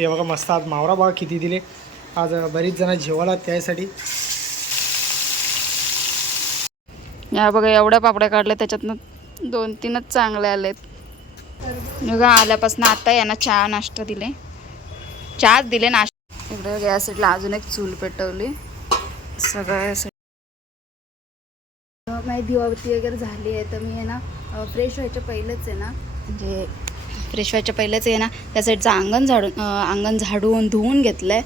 ते बघा मस्त आज मावरा बघा किती दिले. आज बरीच जण जेवायला त्यासाठी. या बघा एवढ्या पापड्या काढल्या त्याच्यातनं 2-3च चांगले आलेत. बघा आल्यापासून आता यांना चहा नाश्ता दिले, चहाच दिले नाश्ता. इकडे गॅस साईडला अजून एक चूल पेटवली. सगळं माझी दिवाबत्ती वगैरे झाली आहे. तर मी आहे ना फ्रेश व्हायच्या पहिलेच आहे ना, म्हणजे फ्रेश व्हायच्या पहिलेच आहे ना त्या साईडचं अंगण झाडून धुवून घेतलं आहे.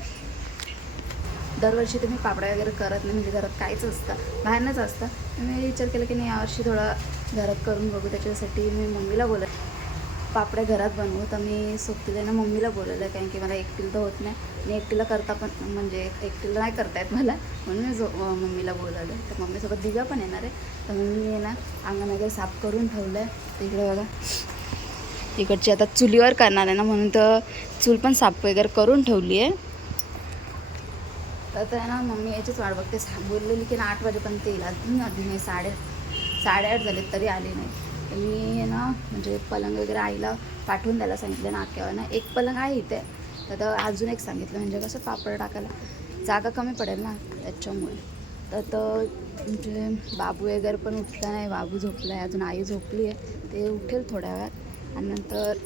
दरवर्षी तुम्ही पापड्या वगैरे करत नाही, म्हणजे घरात काहीच असतं, बाहेरनंच असतं. मी विचार केला की नाही यावर्षी थोडा घरात करून बघू. त्याच्यासाठी मी मम्मीला पापड्या घरात बनवू. तर मी सोबतीला ना मम्मीला बोलवलं, कारण की मला एकटीला तर होत नाही आणि एकटीला करता पण म्हणजे एकटीला नाही करता येत मला, म्हणून मी मम्मीला बोलवलं. तर मम्मीसोबत दिव्या पण येणार आहे. तर मम्मी ना अंगण वगैरे साफ करून ठेवलं आहे. तर इकडे बघा इकडची आता चुलीवर करणार आहे ना, म्हणून तर चूल पण साफ वगैरे करून ठेवली आहे. तर आहे ना मम्मी याचीच वाट बघते. बोललेली की ना 8 वाजेपर्यंत येईल. अजून नाही 8:30 झालेत तरी आली नाही. तर मी आहे ना म्हणजे पलंग वगैरे आईला पाठवून द्यायला सांगितलं नाक्यावर ना. एक पलंग आहे इथे, तर अजून एक सांगितलं, म्हणजे कसं पापड टाकायला जागा कमी पडेल ना त्याच्यामुळे. तर म्हणजे बाबू वगैरे पण उठला नाही, बाबू झोपला आहे, अजून आई झोपली आहे. ते उठेल थोड्या वेळात. आणि नंतर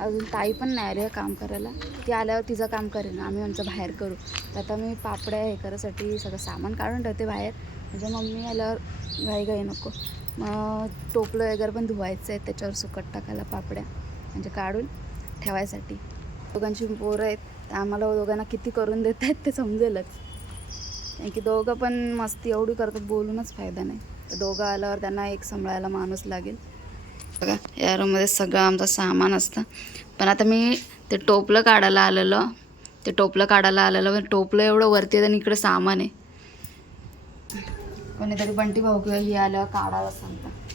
अजून ताई पण नाही रे काम करायला, ती आल्यावर तिचं काम करेल, आम्ही आमचं बाहेर करू. तर आता मी पापड्या हे करायसाठी सगळं सामान काढून ठेवते बाहेर, म्हणजे मम्मी आल्यावर घाई नको. मग टोपलं वगैरे पण धुवायचं आहे, त्याच्यावर सुकट टाकायला पापड्या म्हणजे काढून ठेवायसाठी. दोघांची पोरं आहेत, तर आम्हाला दोघांना किती करून देत आहेत ते समजेलच, कारण की दोघं पण मस्ती एवढी करतात, बोलूनच फायदा नाही. तर दोघं आल्यावर त्यांना एक सांभाळायला माणूस लागेल. बघा या रूममध्ये सगळं आमचं सामान असतं. पण आता मी ते टोपलं काढायला आलेलं, टोपलं एवढं वरती आहे आणि इकडे सामान आहे. कोणीतरी बंटी भाऊ किंवा ही आल्यावर काढायला सांगतात,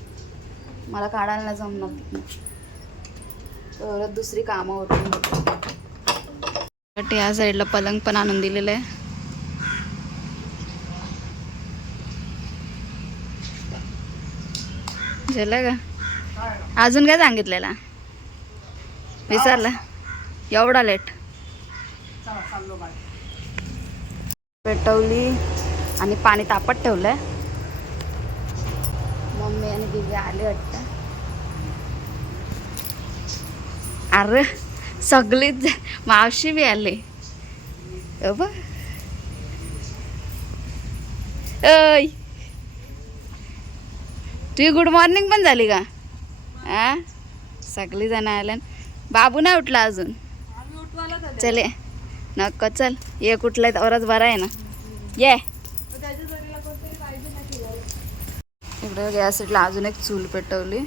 मला काढायला नाही जमणार तिथून, तर दुसरी कामं होती. या साईडला पलंग पण आणून दिलेलं आहे. झालं का? अजून काय सांगितलेला विचारला, एवढा लेट पेटवली आणि पाणी तापत ठेवलंय. मम्मी आणि दिव्या आले वाटतं. अरे सगळीच मावशी बी आले. ऐ तुझी गुड मॉर्निंग पण झाली का? सगळी जण आल्या. बाबू नाही उठला अजून. चल नको, चल ये कुठलाय औरच बरा आहे ना, ये. इकडे गॅस साईडला अजून एक चूल पेटवली.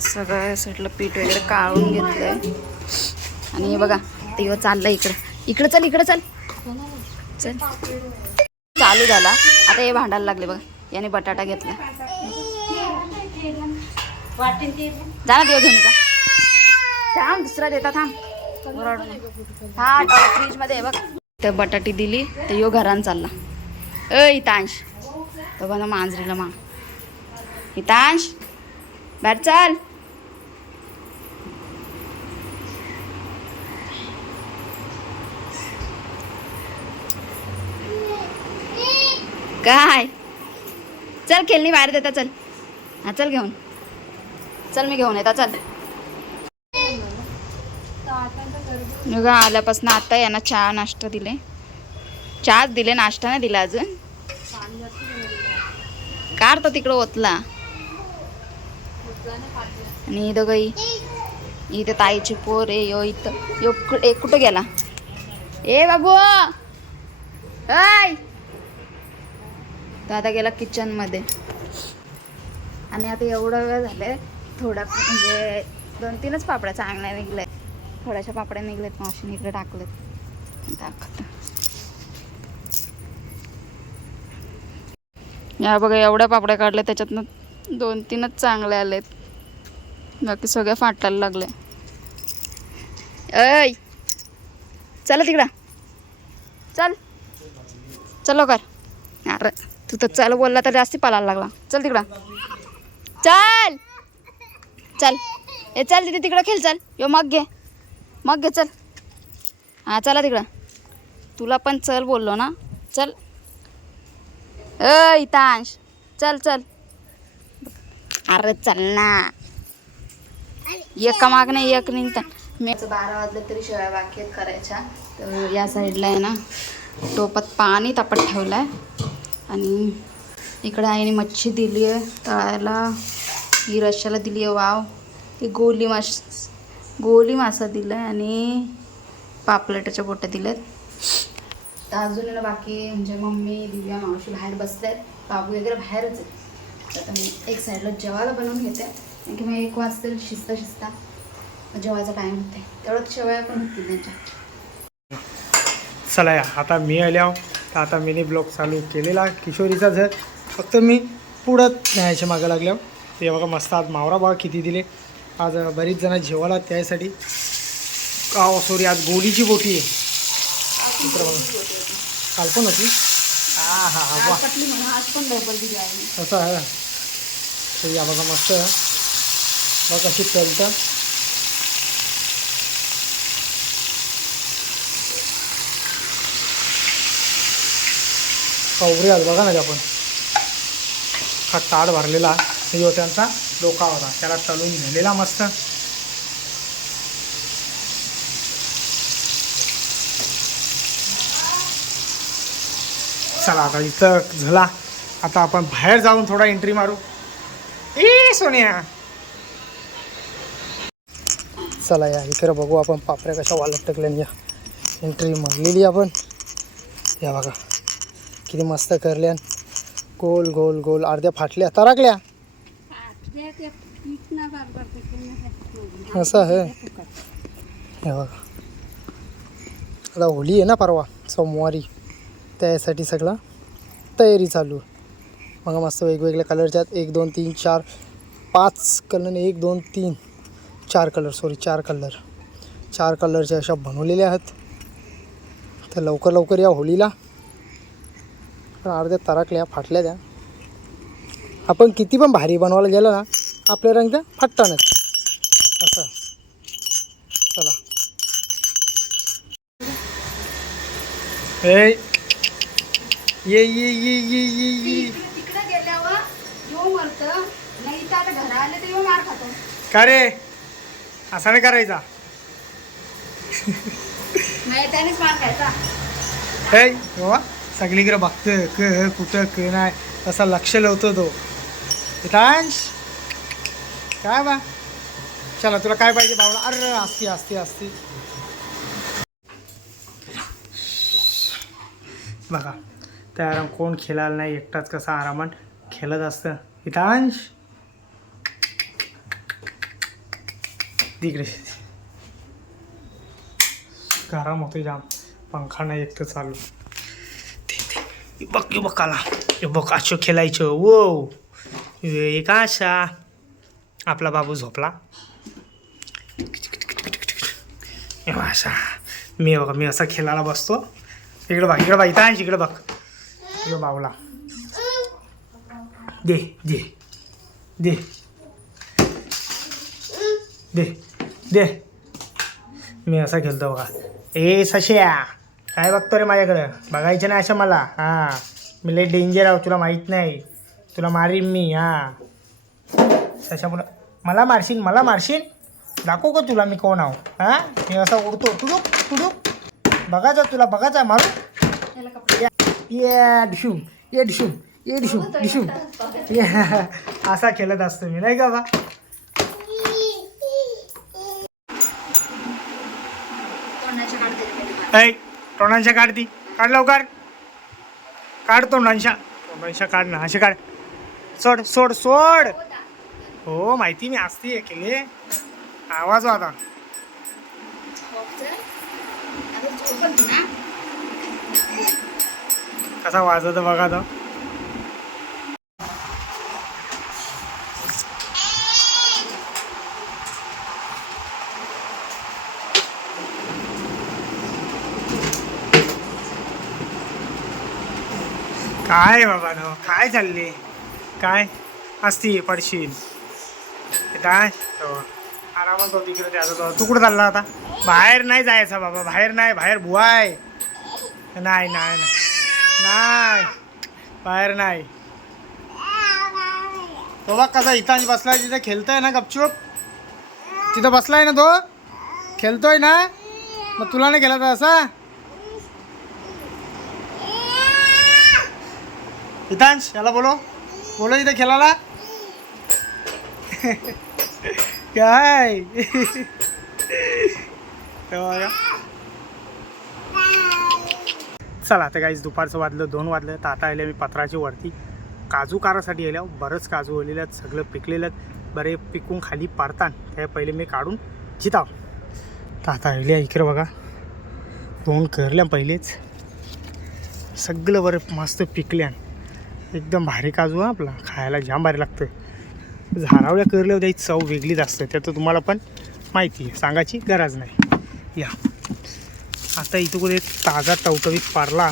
सगळ्या साईडला पीठ वगैरे काढून घेतलंय. आणि हे बघा ते चाललंय इकडं चल, इकडं चल चल. चालू झाला आता, हे भांडायला लागले बघा. याने बटाटा घेतला. जा ना देव घेऊन जा. थांब दुसरा देता, थांब. हा फ्रीज मध्ये आहे बघ. तर बटाटी दिली तर यो घरान चालला. हितांश तो बघा मांजरीला हितांश बाहेर चाल. काय चल खेळणी बाहेर देता, चल. हा चल घेऊन चल, मी घेऊन येता, चल. बघा आल्यापासून आता यांना चहा नाश्ता दिले, चहाच दिले, नाश्ता नाही दिला अजून. काढतो तिकडं ओतला. आणि इथं काही इथे ताईची पोर आहे. यो इथं यो कुठं गेला? ए बाबू तो आता गेला किचन मध्ये. आणि आता एवढा वेळ झालाय, थोडा म्हणजे 2-3च पापड्या चांगल्या निघल्या, थोड्याशा पापड्या निघल्यात, मावशीने इकडे टाकलेत. दाखवत या बघा एवढ्या पापड्या काढल्या, त्याच्यातनं 2-3च चांगले आलेत, बाकी सगळ्या फाटायला लागल्या. ऐ चला तिकडं, चल चल लवकर. अरे तू तर चल बोलला तर जास्ती पालायला लागला. चल तिकडं, चल चल. ए चल तिथे तिकडं खेळ, चल. यो मग घे चल. हां चला तिकडं. तुला पण चल बोललो ना. चल हितांश चल चल. अरे चल ना. एका माग नाही एक निघता. मी 12 वाजले तरी शेळ्या बाकी आहेत करायच्या. तर या साईडला आहे ना टोपात पाणी तापत ठेवलं आहे. आणि इकडे आईने मच्छी दिली आहे तळायला. ही रश्श्याला दिली आहे. वाव. ही गोली मासा दिला आहे आणि पापलेटाच्या बोट्या दिल्यात. तर अजून ना बाकी म्हणजे मम्मी दिव्या मावशी बाहेर बसल्यात. बाबू वगैरे बाहेरच आहेत. तर मी एक साईडला जेवायला बनवून घेते कारण की मग 1 वाजता शिस्ता जेवायचा टाईम होते. तेवढ्यात शेवया पण होतील त्यांच्या. चला या आता मी आल्यावर तर आता मीनी ब्लॉग चालू केलेला किशोरीचा जर फक्त मी पुढं न्यायच्या मागं लागल्यावर. ते बघा मस्त आज मावरा बघा किती दिले. आज बरीच जण जेवायला त्यासाठी सॉरी आज गोलीची बोटी आहे. दुसरं बघा काल पण होती. हा हा हा वा असं आहे. तर या बघा मस्त बघा कशी तलतं. कवरे आज बघा ना आपण हा ताट भरलेला यो त्यांचा डोका होता त्याला तळून नेलेला मस्त. चला आता इथं झाला. आता आपण बाहेर जाऊन थोडा एंट्री मारू. ए सोनिया चला या इकडे बघू आपण पापऱ्या कशा वालत टाकल्या. या एंट्री मारलेली आपण. या बघा किती मस्त करल्या. गोल गोल गोल अर्ध्या फाटल्या तरकल्या असं आहे. हे बघा आता होळी आहे ना परवा सोमवारी त्यासाठी सगळं तयारी चालू. मग मस्त वेगवेगळ्या कलरच्या 1 2 3 4 5 कलर 1 2 3 4 कलर 4 कलरच्या अशा बनवलेल्या आहेत. तर लवकर या होळीला. पण अर्ध्या तरकल्या फाटल्या त्या. आपण किती पण भारी बनवायला गेलं ना आपले रंग त्या फाटतानच असं. चला ए ये तिकडे गेल्यावर यो मरत नाही तर आता घरा आले तर यो मार खातो. का रे असा नाही करायचा. नाही त्यानेच मार खायचा. ए बाबा सगळीकडे बघतं कुठं नाही तसा लक्ष लावतो तो. हितांश काय बा चला तुला काय पाहिजे बाबा. अरे असती बघा त्या कोण खेळायला नाही एकटाच कसा आरामात खेळत असतं. हितांश तिकडे गरम होते जाम. पंखा नाही एकटं चालू. बघ आला. हे बघ अशो खेळायचं. वो एक अशा आपला बाबू झोपला. असा मी असा खेळायला बसतो. इकडे बघ इथं इकडे बघ इकडं बाबूला दे दे दे दे दे. मी असा खेळतो बघा. ए सश्या काय बघतो रे माझ्याकडं. बघायचं नाही असं मला. हां मी लय डेंजर आहो तुला माहीत नाही. तुला मारीन मी. हां सशा मला मारशील दाखवू का तुला मी कोण आहो. हां मी असा उडतो तुडूक बघायचं तुला बघायचं मारू. ये डिशूम असा खेळत असतो मी नाही का बा. ऐ तोंडांच्या काढ लवकर काढ तोंडांच्या काढ ना असे काढ. सोड हो माहिती मी असते केले. आवाज आता कसा वाजत बघा तो. काय बाबा नो काय चालले काय असती पडशील. काय आरामात होती तिकडे त्याचा. तू कुठं चालला आता. बाहेर नाही जायचं बाबा, बाहेर नाही, बाहेर बुवा आहे. नाही नाही नाही, बाहेर नाही. तो बघ कसा इथं बसलाय, तिथे खेळतोय ना गपचूप. तिथं बसलाय ना तो, खेळतोय ना. मग तुला नाही खेळत असा. हितांश याला बोलो, बोलो इथे खेळायला. काय चला आता काहीच दुपारचं वाजलं, 2 वाजलं. तर आता आले मी पत्राची वरती काजू कारासाठी आल्या. बरंच काजू ओलेले आहेत, सगळं पिकलेलं आहेत. बरे पिकून खाली पाडतान त्या पहिले मी काढून जिताव. तर आता आल्या इकडे बघा, 2 करल्या पहिलेच. सगळं बरं मस्त पिकल्यान, एकदम भारी काजू. आपला खायला जाम भारी लागतं. झाडावल्या करल्यावर त्याची चव वेगळीच असते, त्याचं तुम्हाला पण माहिती आहे, सांगायची गरज नाही. या आता इथं कुठे ताजा टवटवीत पारला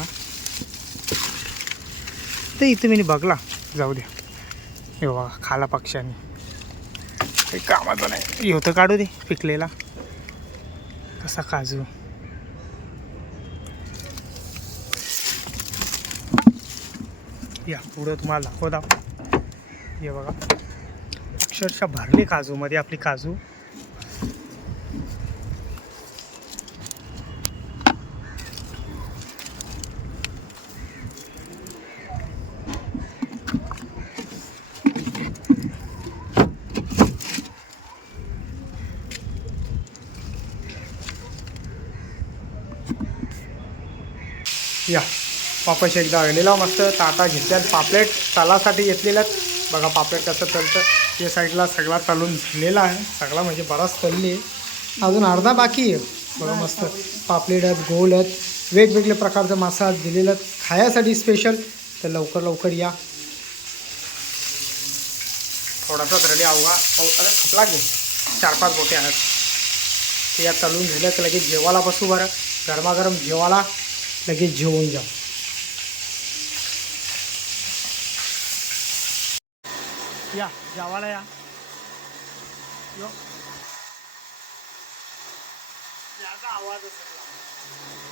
तर इथं मी बघला, जाऊ द्या. हे बघा खाला पक्ष्याने, काही कामाचं नाही. होतं काढू दे पिकलेला कसा काजू. या पुढं तुम्हाला दाखवता. हे बघा अक्षरशः भरले काजूमध्ये आपली काजू. या वापस एकदा आणलेला मस्त. ताटा घेतल्यात, पापलेट तलासाठी घेतलेल्यात. बघा पापलेट कसं तलतं. या साईडला सगळा तलून झालेला आहे, सगळा म्हणजे बराच तलली आहे. अजून अर्धा बाकी आहे. बघा मस्त पापलेट आहेत, गोल आहेत, वेगवेगळे प्रकारचा मासा दिलेला खायासाठी स्पेशल. तर लवकर लवकर या. थोडासाच रेडी अवघा अरे खपला घे, 4-5 बोटे आहेत. ते या तलून झालं तर लगेच जेवायला बसू. बरं गरमागरम जेवायला लगेच जेवून जा. या जेवायला या. याचा आवाज असेल.